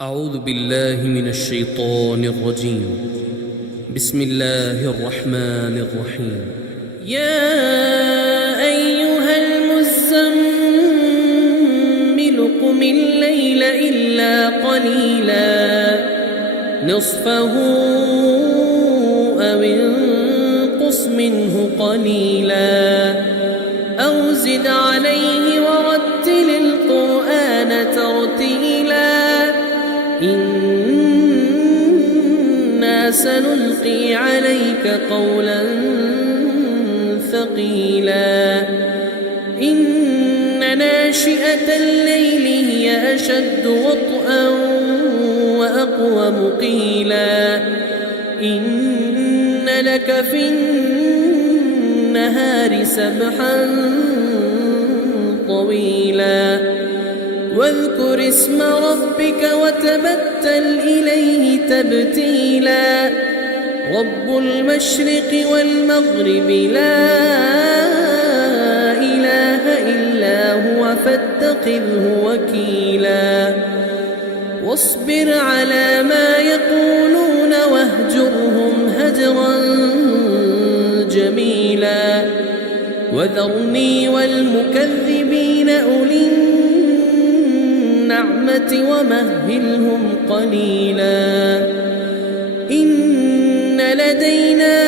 أعوذ بالله من الشيطان الرجيم. بسم الله الرحمن الرحيم. يا أيها المزمل قم الليل إلا قليلا نصفه أو انقص منه قليلا أو زد عليه ورتل القرآن ترتيلا إنا سنلقي عليك قولا ثقيلا إن ناشئة الليل هي أشد وطئا وأقوم قيلا إن لك في النهار سبحا طويلا واذكر اسم ربك وتبتل إليه تبتيلا رب المشرق والمغرب لا إله إلا هو فاتخذه وكيلا واصبر على ما يقولون واهجرهم هجرا جميلا وذرني والمكذبين أولي النعمة ومهلهم قليلا إن لدينا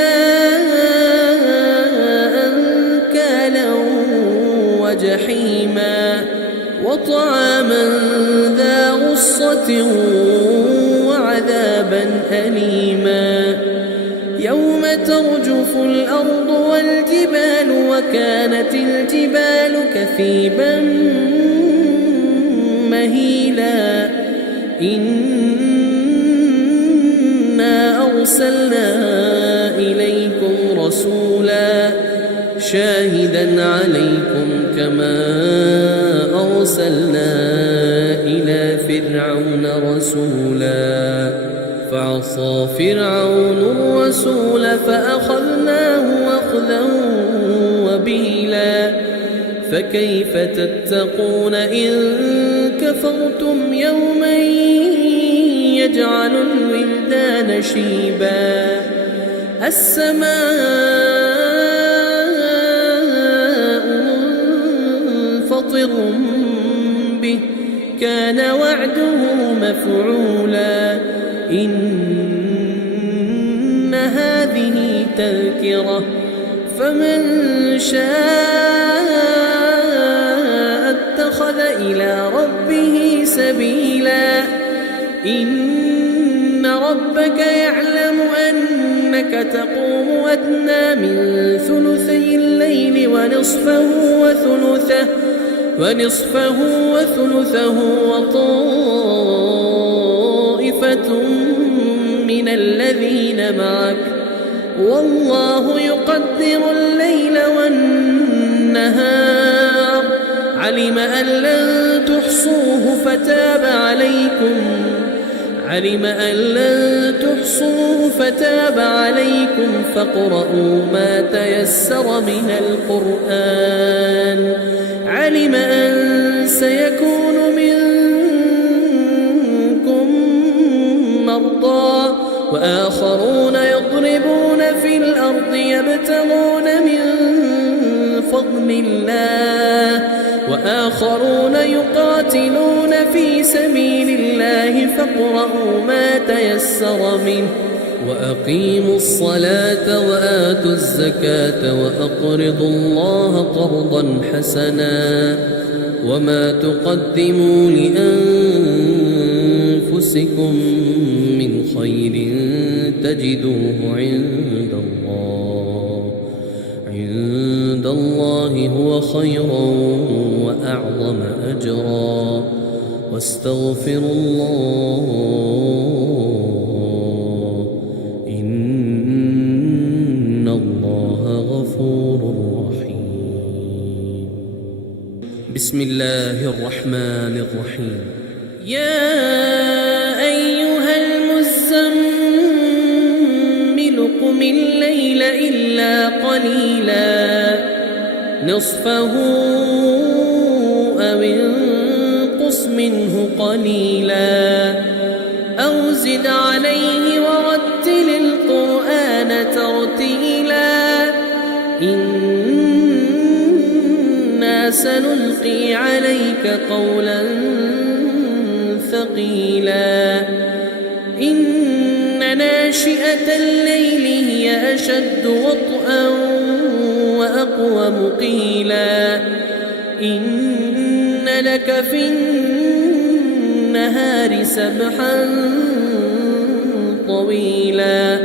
أنكالا وجحيما وطعاما ذا غصة وعذابا أليما يوم ترجف الأرض والجبال وكانت الجبال كثيبا مهيلا إنا أرسلنا إليكم رسولا شاهدا عليكم كما أرسلنا إلى فرعون رسولا فعصى فرعون الرسول فأخذناه أخذا وبيلا فكيف تتقون إن كفرتم يوما يجعل الولدان شيبا السماء منفطر به كان وعده مفعولا إن هذه تذكرة فمن شاء اتخذ إلى ربه سبيلا إن ربك يعلم أنك تقوم أدنى من ثلثي الليل ونصفه وثلثه وطائفة من الذين معك والله يقدر الليل والنهار علم أن لن تحصوه فتاب عليكم فاقرؤوا ما تيسر من القرآن علم أن سيكون منكم مرضى وآخرون يضربون في الأرض يبتغون من فضل الله وآخرون يقاتلون في سبيل الله فاقرؤوا ما تيسر منه وأقيموا الصلاة وآتوا الزكاة وأقرضوا الله قرضا حسنا وما تقدموا لأنفسكم من خير تجدوه عند الله هو خيرا وأعظم أجرا واستغفروا الله إن الله غفور رحيم. بسم الله الرحمن الرحيم. يا أيها المزمل قم الليل إلا قليلا نصفه أو انقص منه قليلا سنلقي عليك قولا ثقيلا إن ناشئة الليل هي أشد وطئا وأقوم قيلا إن لك في النهار سبحا طويلا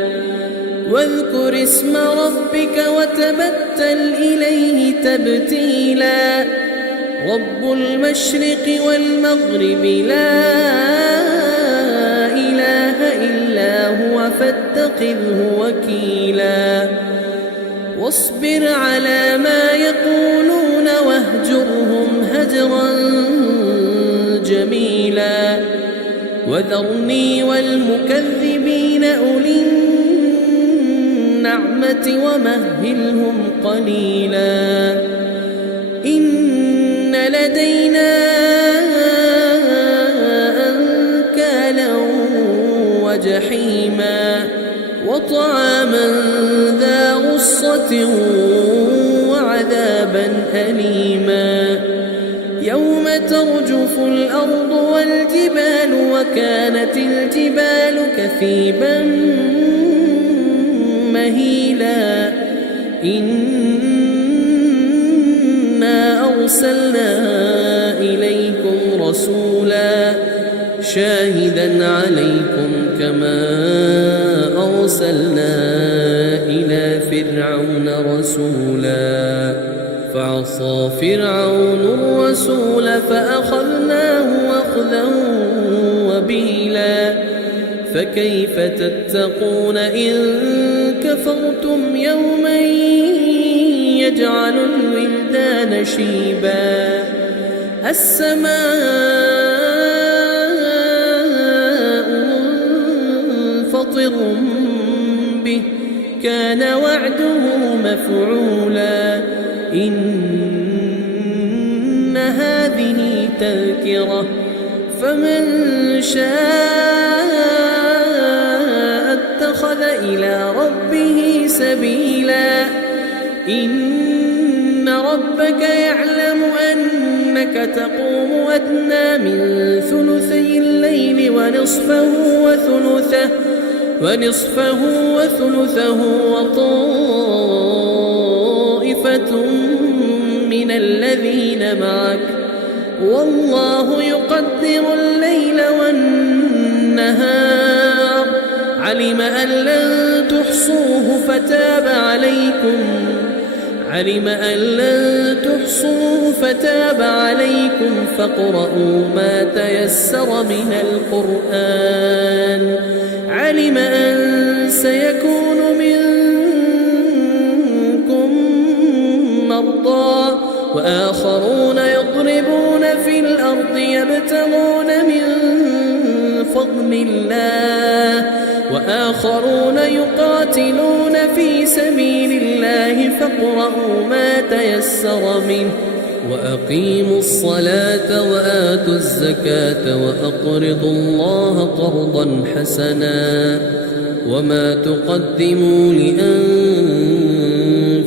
واذكر اسم ربك وتبتل إليه تبتيلا رب المشرق والمغرب لا إله إلا هو فاتخذه وكيلا واصبر على ما يقولون واهجرهم هجرا جميلا وذرني والمكذبين أولي النعمة ومهلهم قليلا إن لدينا أنكالا وجحيما وطعاما ذا غصة وعذابا أليما يوم ترجف الأرض والجبال وكانت الجبال كثيبا مهيلا إنا أرسلنا إليكم رسولا شاهدا عليكم كما أرسلنا إلى فرعون رسولا فعصى فرعون الرسول فأخذناه أخذا وبيلا فكيف تتقون إن كفرتم يوما يجعل الولدان شيبا السماء منفطر به كان وعده مفعولا إن هذه تذكرة فمن شاء اتخذ إلى ربه سبيلا إن ربك يعلم أنك تقوم أدنى من ثلثي الليل ونصفه وثلثه وطائفة من الذين معك والله يقدر الليل والنهار علم أن لن تحصوه فتاب عليكم فاقرؤوا ما تيسر من القرآن علم أن سيكون منكم مرضى وآخرون يضربون في الأرض يبتغون من فضل الله وآخرون يقاتلون في سبيل الله فاقرؤوا ما تيسر منه وأقيموا الصلاة وآتوا الزكاة وأقرضوا الله قرضا حسنا وما تقدموا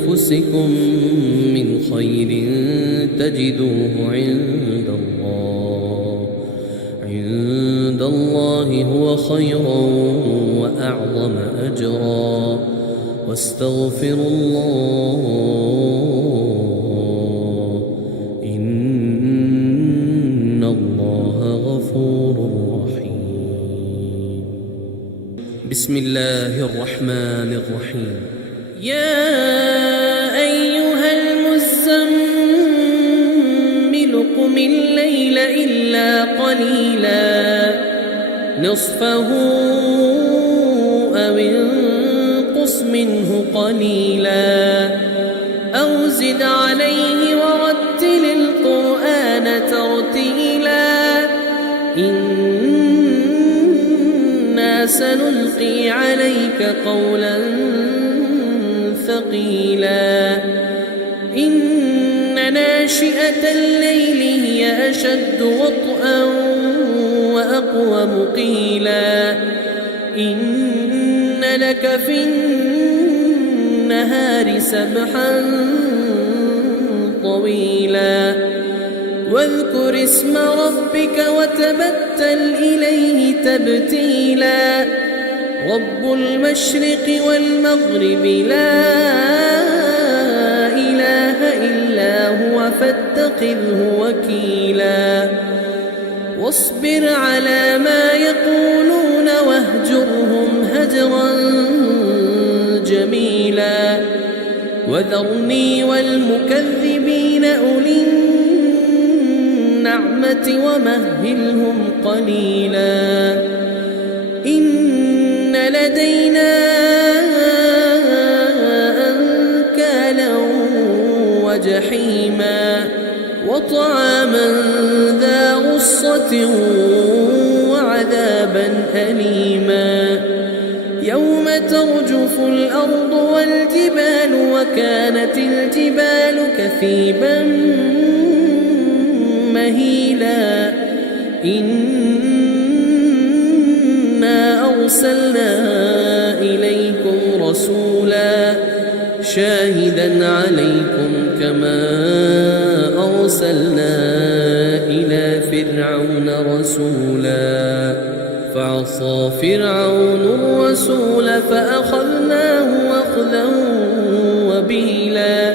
لأنفسكم من خير تجدوه عند الله هو خيرا وأعظم أجرا واستغفروا الله إن الله غفور رحيم. بسم الله الرحمن الرحيم. يا أيها المزمل قم الليل إلا قليلا نصفه أو انقص منه قليلا أو زد عليه ورتل القرآن ترتيلا إنا سنلقي عليك قولا ثقيلا إن ناشئة الليل هي أشد وطئا وأقوم قيلا إن لك في النهار سبحا طويلا واذكر اسم ربك وتبتل إليه تبتيلا رب المشرق والمغرب لا إله إلا هو فاتخذه وكيلا واصبر على ما يقولون واهجرهم هجرا جميلا وذرني والمكذبين أولي النعمة ومهلهم قليلا إن لدينا أنكالا وجحيما وطعاما ذا غصة وعذابا أليما يوم ترجف الأرض والجبال وكانت الجبال كثيبا مهيلا إنا أرسلنا إليكم رسولا شاهدا عليكم كما أرسلنا إلى فرعون رسولا فعصى فرعون الرسول فأخذناه أخذا وبيلا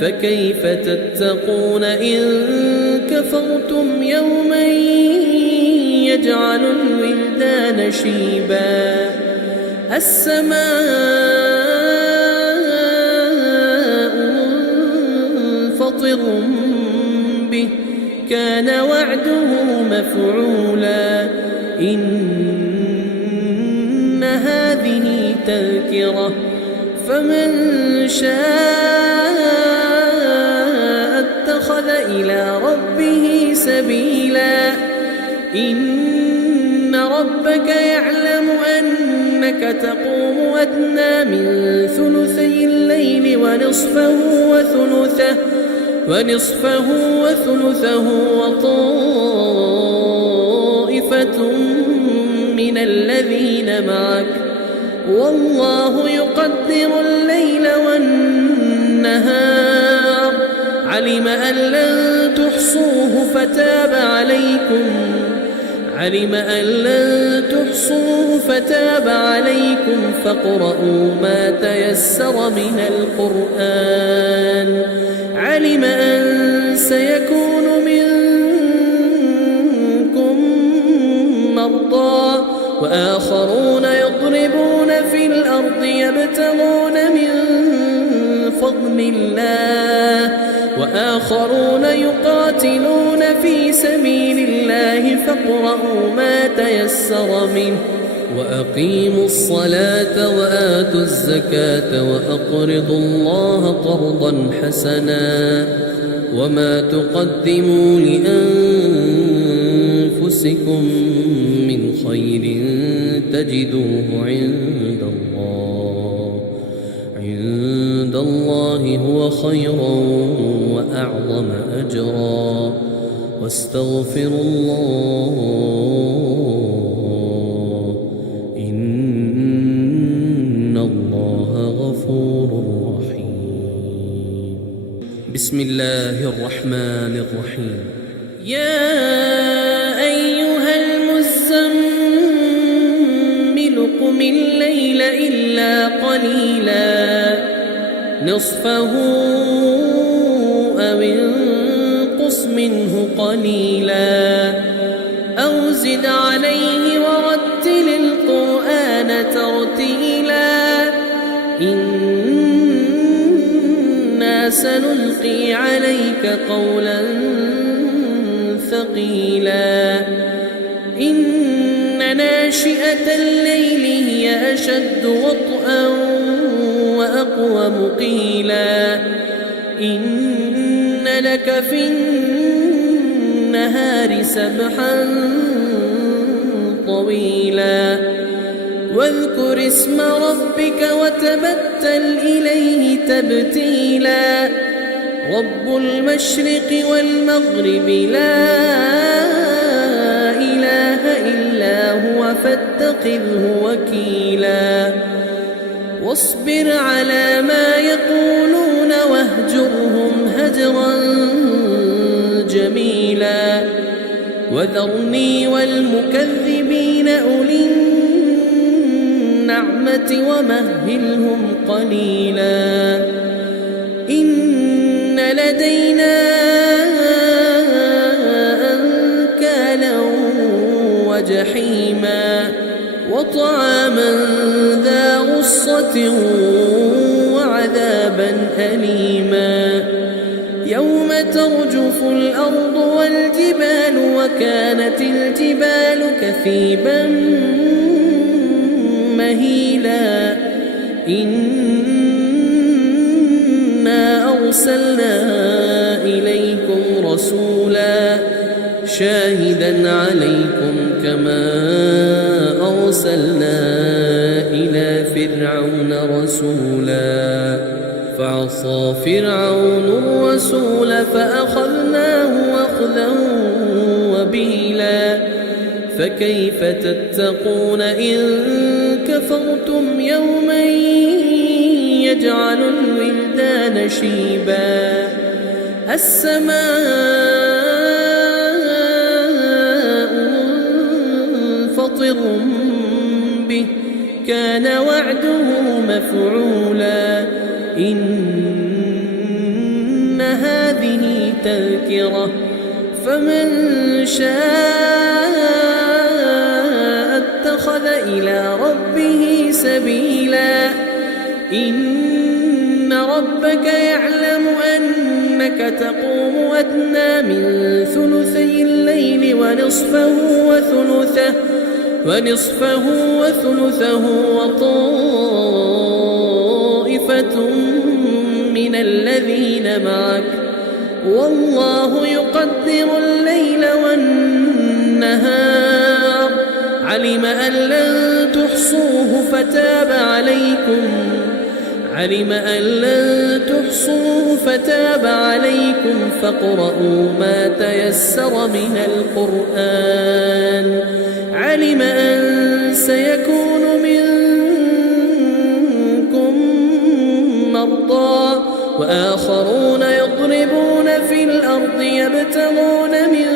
فكيف تتقون إن كفرتم يوما يجعل الولدان شيبا السماء منفطر به كان وعده مفعولا إن هذه تذكرة فمن شاء اتخذ إلى ربه سبيلا إن ربك يعلم أنك تقوم أدنى من ثلثي الليل ونصفه وثلثه وطائفة من الذين معك والله يقدر الليل والنهار علم أن لن تحصوه فتاب عليكم فاقرؤوا ما تيسر من القرآن علم أن سيكون منكم مرضى وآخرون يضربون في الأرض يبتغون من فضل الله وآخرون يقاتلون في سبيل الله فاقرؤوا ما تيسر منه وأقيموا الصلاة وآتوا الزكاة وأقرضوا الله قرضا حسنا وما تقدموا لأنفسكم من خير تجدوه عند الله هو خيرا وأعظم أجرا واستغفروا الله إن الله غفور رحيم بسم الله الرحمن الرحيم يا أيها المزمل قم الليل إلا قليلا نصفه أو انقص منه قليلا أو زد عليه ورتل القرآن ترتيلا إنا سنلقي عليك قولا ثقيلا إن ناشئة الليل هي أشد وطئا وأقوم قيلا إن لك في النهار سبحا طويلا واذكر اسم ربك وتبتل إليه تبتيلا رب المشرق والمغرب لا إله إلا هو فاتخذه وكيلا واصبر على ما يقولون واهجرهم هجرا جميلا وذرني والمكذبين أولي النعمة ومهلهم قليلا إن لدينا أنكالا وجحيما وطعاما ذا غصة وعذابا أليما يوم ترجف الأرض والجبال وكانت الجبال كثيبا مهيلا إنا أرسلنا إليكم رسولا شاهدا عليكم كما أرسلنا إلى فرعون رسولا فعصى فرعون الرسول فأخذناه أخذا وبيلا فكيف تتقون إن كفرتم يوما يجعل الولدان شيبا السماء منفطر به كان وعده مفعولا إن هذه تذكرة فمن شاء اتخذ إلى ربه سبيلا إن ربك يعلم أنك تقوم أدنى من ثلثي الليل ونصفه وثلثه وطائفة من الذين معك والله يقدر الليل والنهار علم أن لن تحصوه فتاب عليكم فاقرؤوا ما تيسر من القرآن علم أن سيكون منكم مرضى وآخرون يضربون في الأرض يبتغون من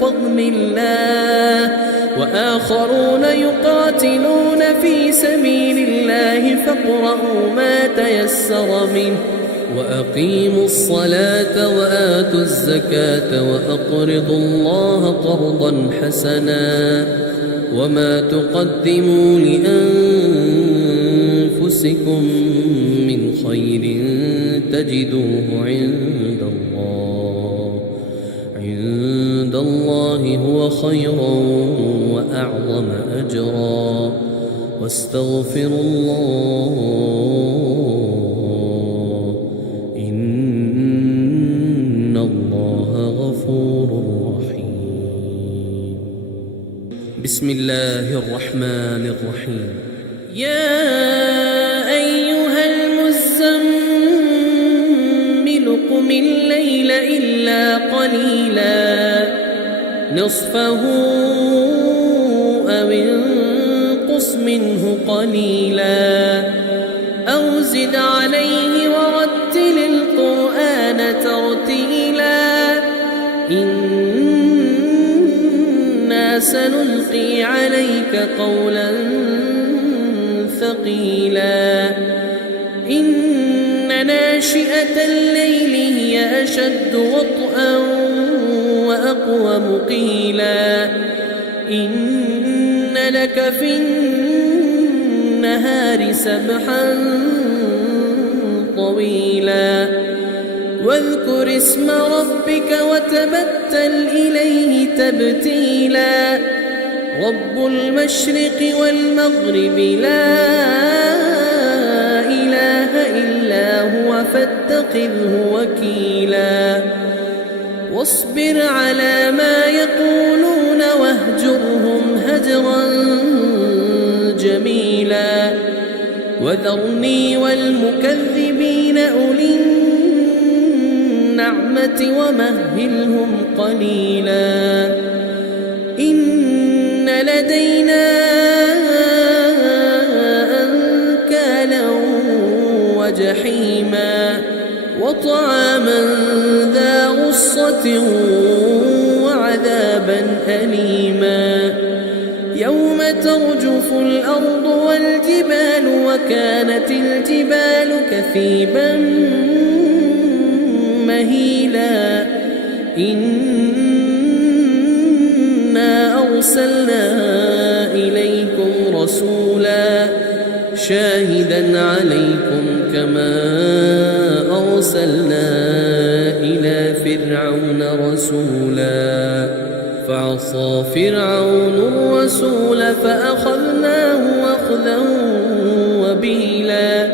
فضل الله وآخرون يقاتلون في سبيل الله فاقرؤوا ما تيسر منه وأقيموا الصلاة وآتوا الزكاة وأقرضوا الله قرضا حسنا وما تقدموا لأنفسكم من خير تجدوه عند الله هو خيرا وأعظم أجرا واستغفروا الله إن الله غفور رحيم. بسم الله الرحمن الرحيم. يا أيها المزمل قم الليل إلا قليلا نصفه أو انقص منه قليلا أو زد عليه ورتل القرآن ترتيلا إنا سنلقي عليك قولا ثقيلا إن ناشئة الليل هي أشد وطئا وأقوم قيلا إن لك في النهار سبحا طويلا واذكر اسم ربك وتبتل إليه تبتيلا رب المشرق والمغرب لا إله إلا هو فاتخذه وكيلا واصبر على ما يقولون واهجرهم هجرا جميلا وذرني والمكذبين أولي النعمة ومهلهم قليلا إن لدينا أنكالا وطعاما ذا غصة وعذابا أليما يوم ترجف الأرض والجبال وكانت الجبال كثيبا مهيلا إنا أرسلنا إليكم رسولا شاهدا عليكم كما أرسلنا إلى فرعون رسولا فعصى فرعون الرسول فأخذناه أخذا وبيلا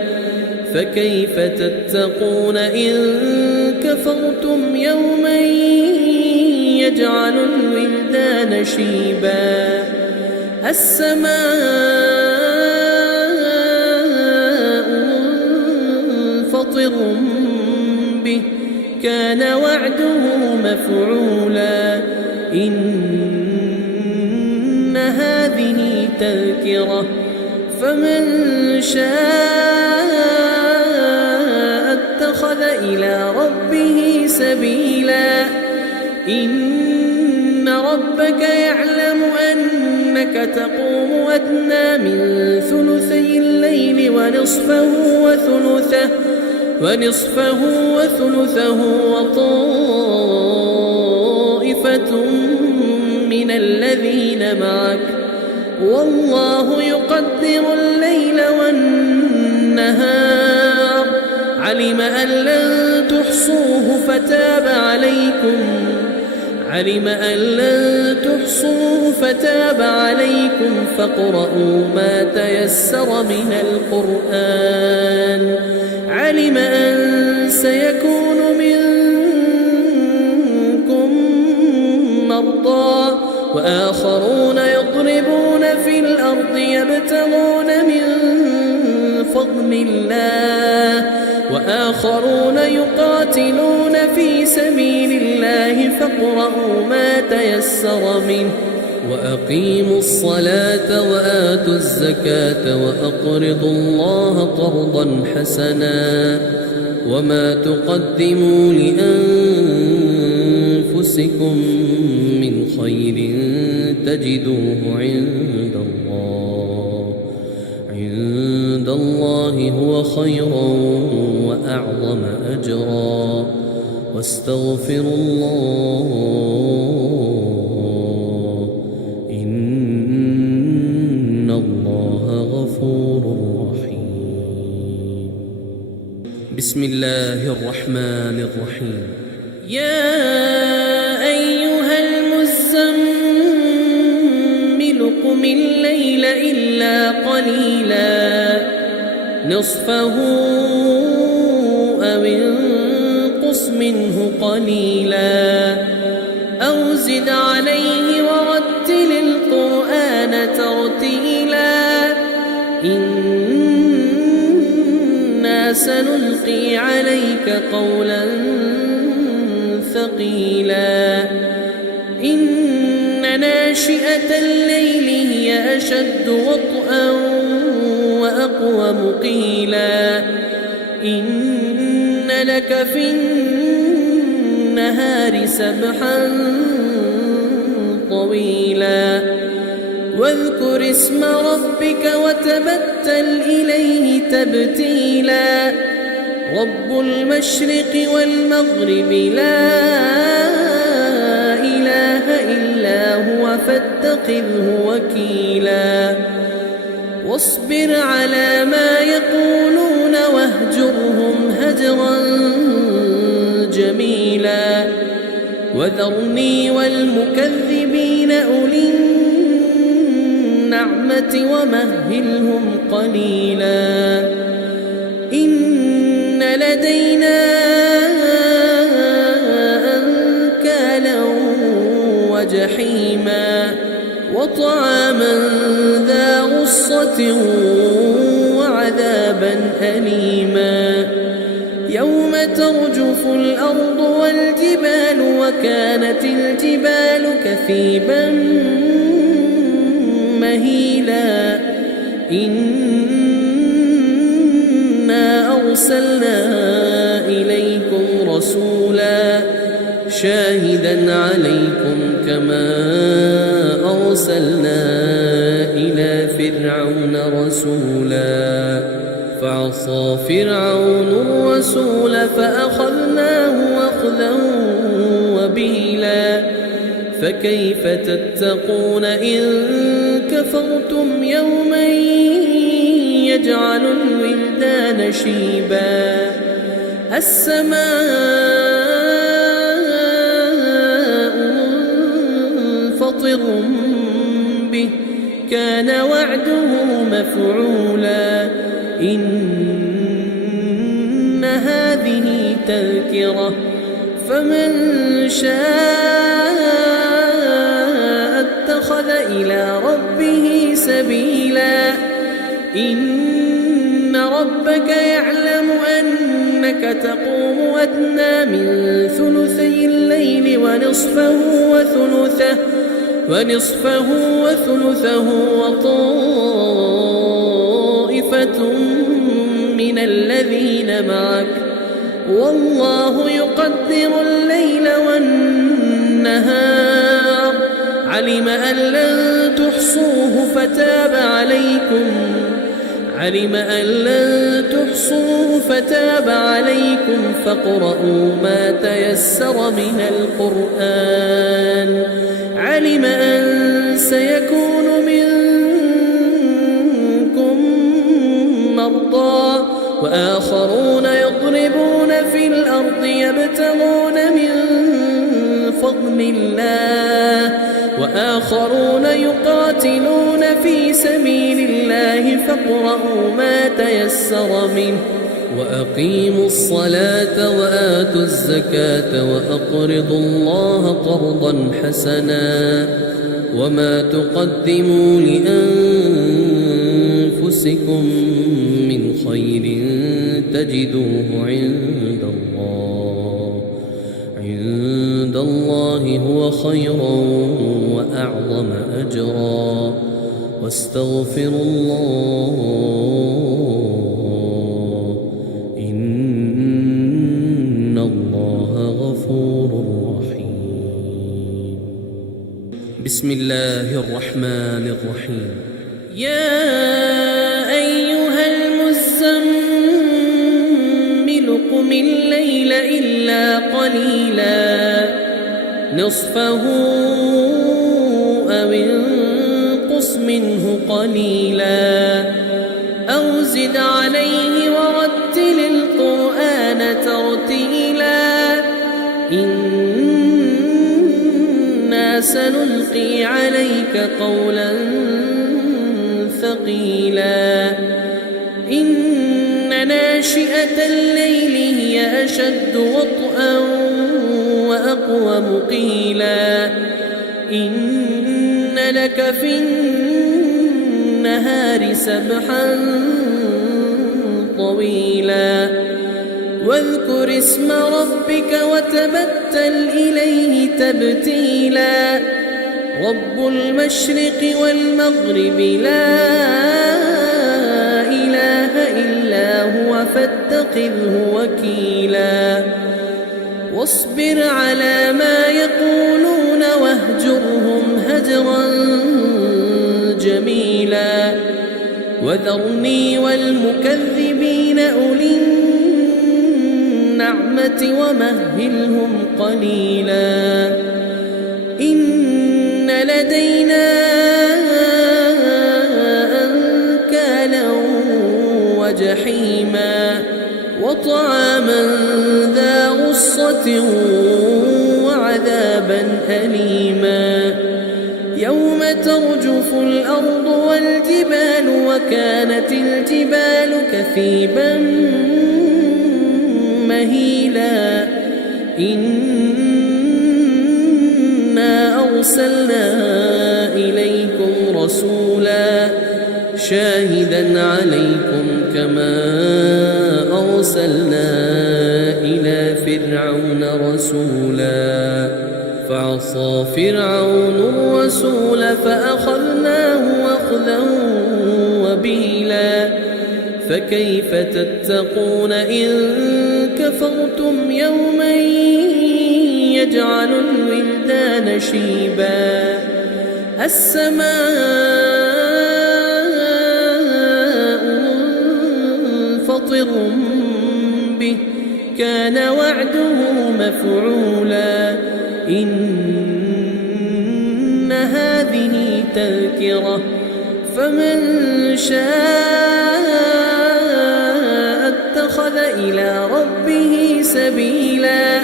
فكيف تتقون إن كفرتم يوما يجعل الولدان شيبا السماء منفطر به كان وعده مفعولا إن هذه تذكرة فمن شاء اتخذ إلى ربه سبيلا إن ربك يعلم أنك تقوم أدنى من ثلثي الليل ونصفه وثلثه وطائفة من الذين معك والله يقدر الليل والنهار علم أن لن تحصوه فتاب عليكم فاقرؤوا ما تيسر من القرآن علم أن سيكون منكم مرضى وآخرون يضربون في الأرض يبتغون من فضل الله وآخرون يقاتلون في سبيل الله فاقرؤوا ما تيسر منه وأقيموا الصلاة وآتوا الزكاة وأقرضوا الله قرضا حسنا وما تقدموا لأنفسكم من خير تجدوه عند الله هو خيرا وأعظم أجرا واستغفروا الله إن الله غفور رحيم. بسم الله الرحمن الرحيم. يا أيها المزمل قم الليل إلا قليلا نصفه أو انقص منه قليلا أو زد عليه ورتل القرآن ترتيلا إنا سنلقي عليك قولا ثقيلا إن ناشئة الليل هي أشد وطئا وأقوم قيلا إن لك في النهار سبحا طويلا واذكر اسم ربك وتبتل إليه تبتيلا رب المشرق والمغرب لا إله إلا هو فاتخذه وكيلا واصبر على ما يقولون واهجرهم هجرا جميلا وذرني والمكذبين أولي النعمة ومهلهم قليلا إن لدينا أنكالا وجحيما وطعاما ذا غصة وعذابا أليما يوم ترجف الأرض والجبال وكانت الجبال كثيبا مهيلا إنا أرسلنا إليكم رسولا شاهدا عليكم كما أرسلنا إلى فرعون رسولا فعصى فرعون الرسول فأخذناه أخذا وبيلا فكيف تتقون إن كفرتم يوما يجعل الولدان شيبا السماء منفطر به كان وعده مفعولا إن هذه تذكرة فمن شاء اتخذ إلى ربه سبيلا إن ربك يعلم أنك تقوم أدنى من ثلثي الليل ونصفه وثلثه وطائفة من الذين معك والله يقدر الليل والنهار علم أن لن تحصوه فتاب عليكم فاقرؤوا ما تيسر من القرآن علم أن سيكون منكم مرضى وآخرون يضربون في الأرض يبتغون من فضل الله وآخرون يقاتلون في سبيل الله فاقرؤوا ما تيسر منه وأقيموا الصلاة وآتوا الزكاة وأقرضوا الله قرضا حسنا وما تقدموا لأنفسكم من خير تجدوه عند الله هو خيرا وأعظم أجرا واستغفروا الله إن الله غفور رحيم. بسم الله الرحمن الرحيم. يا أيها المزمل قم الليل إلا قليلا نصفه أو انقص منه قليلا أو زد عليه ورتل القرآن ترتيلا إنا سنلقي عليك قولا ثقيلا إن ناشئة الليل هي أشد وطئا وأقوم قيلا إن لك في النهار سبحا طويلا واذكر اسم ربك وتبتل إليه تبتيلا رب المشرق والمغرب لا إله إلا هو فاتخذه وكيلا واصبر على ما يقولون واهجرهم هجرا جميلا وذرني والمكذبين أولي النعمة ومهلهم قليلا إن لدينا أنكالا وجحيما وطعاما ذا غصة وعذابا أليما يوم ترجف الأرض والجبال وكانت الجبال كثيبا مهيلا إنا أرسلنا إليكم رسولا شاهدا عليكم كما أرسلنا إلى فرعون رسولا فعصى فرعون الرسول فأخذناه أخذا وبيلا فكيف تتقون إن كفرتم يوما يجعل الولدان شيبا السماء منفطر به كان وعده مفعولا إن هذه تذكرة فمن شاء اتخذ إلى ربه سبيلا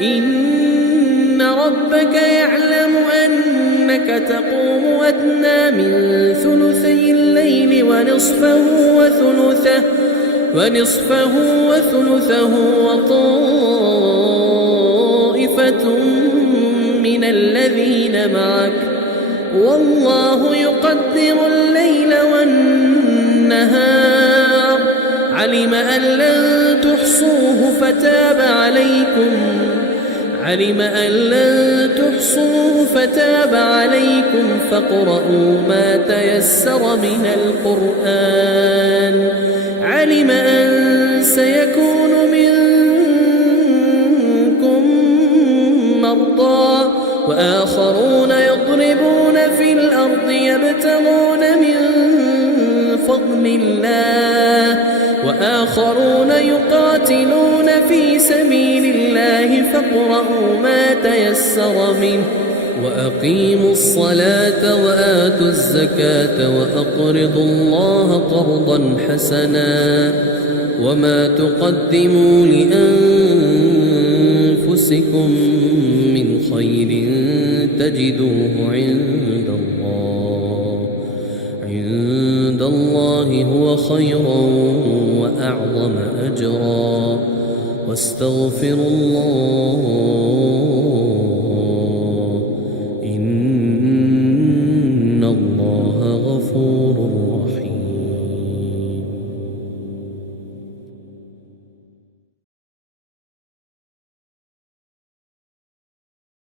إن ربك يعلم أنك تقوم أدنى من ثلثي الليل ونصفه وثلثه وطائفة من الذين معك والله يقدر الليل والنهار علم أن لن تحصوه فتاب عليكم فاقرؤوا ما تيسر من القرآن علم أن سيكون منكم مرضى وآخرون يضربون في الأرض يبتغون من فضل الله وآخرون يقاتلون في سبيل الله فاقرؤوا ما تيسر منه وأقيموا الصلاة وآتوا الزكاة وأقرضوا الله قرضا حسنا وما تقدموا لأنفسكم من خير تجدوه عند الله هو خيرا وأعظم أجرا واستغفروا الله